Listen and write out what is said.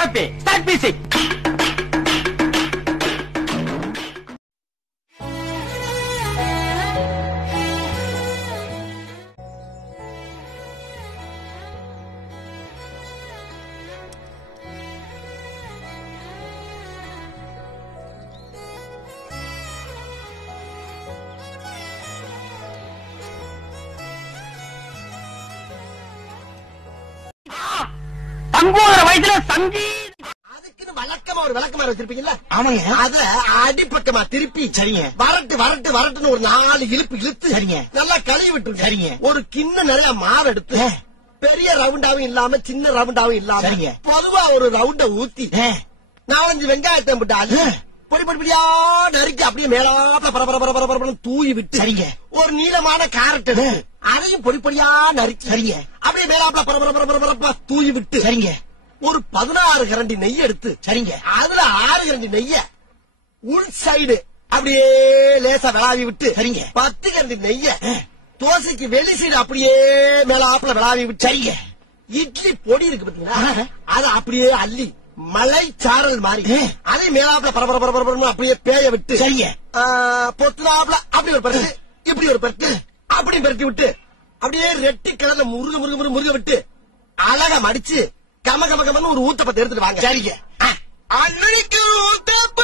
happy. Start music. தங்கோர வயசுல சங்கீத அதுக்குன்னு வழக்கமா ஒரு விளக்கமாறு வச்சிருப்பீங்கல்ல? ஆமாங்க. அத அடிப்பக்கமா திருப்பி சரிங்க வரட்டு வரட்டு வரட்டுன்னு ஒரு 4 இழுப்பு இழுத்து சரிங்க நல்லா கழுவி விட்டு சரிங்க ஒரு கிண்ண நிறைய மாவு எடுத்து பெரிய ரவுண்டாவும் இல்லாம சின்ன ரவுண்டாவும் இல்லாம சரிங்க பொதுவா ஒரு ரவுண்ட ஊத்தி 4-5 வெங்காயத்தை போட்டு பொடி பொடியா நறுக்கி அப்படியே மேலாப்ல பரபரன்னு தூவி விட்டு சரிங்க ஒரு நீளமான கேரட் எடுத்து அதையும் பொடி பொடியா நறுக்கி சரிங்க அப்படியே மேலாப்ல பரபரப்பா தூவி விட்டு சரிங்க ஒரு 16 கரண்டி நெய் எடுத்து சரிங்க அதுல 6 கரண்டி நெய்ய உள் சைடு அப்படியே லேசா விளாவி விட்டு சரிங்க 10 கரண்டி நெய்ய தோசைக்கு வெளி சைடு அப்படியே மேலாப்ல விளாவி விட்டு சரிங்க இட்லி பொடி இருக்கு பாத்தீங்களா அத அப்படியே அள்ளி மலை சாரல் மாதிரி அதே மேலாப்ல பரபரன்னு அப்படியே பேய விட்டு சரிங்க பொத்துலாப்ல அப்படி ஒரு பருத்து இப்படி ஒரு பருத்து அப்படி பருத்தி விட்டு அப்படியே ரெட்டி கிழந்த முருக விட்டு அழகா மடிச்சு கம ஒரு ஊத்தப்பத்தை எடுத்துட்டு வாங்க சரிங்க அன்னைக்கு ஊத்தப்ப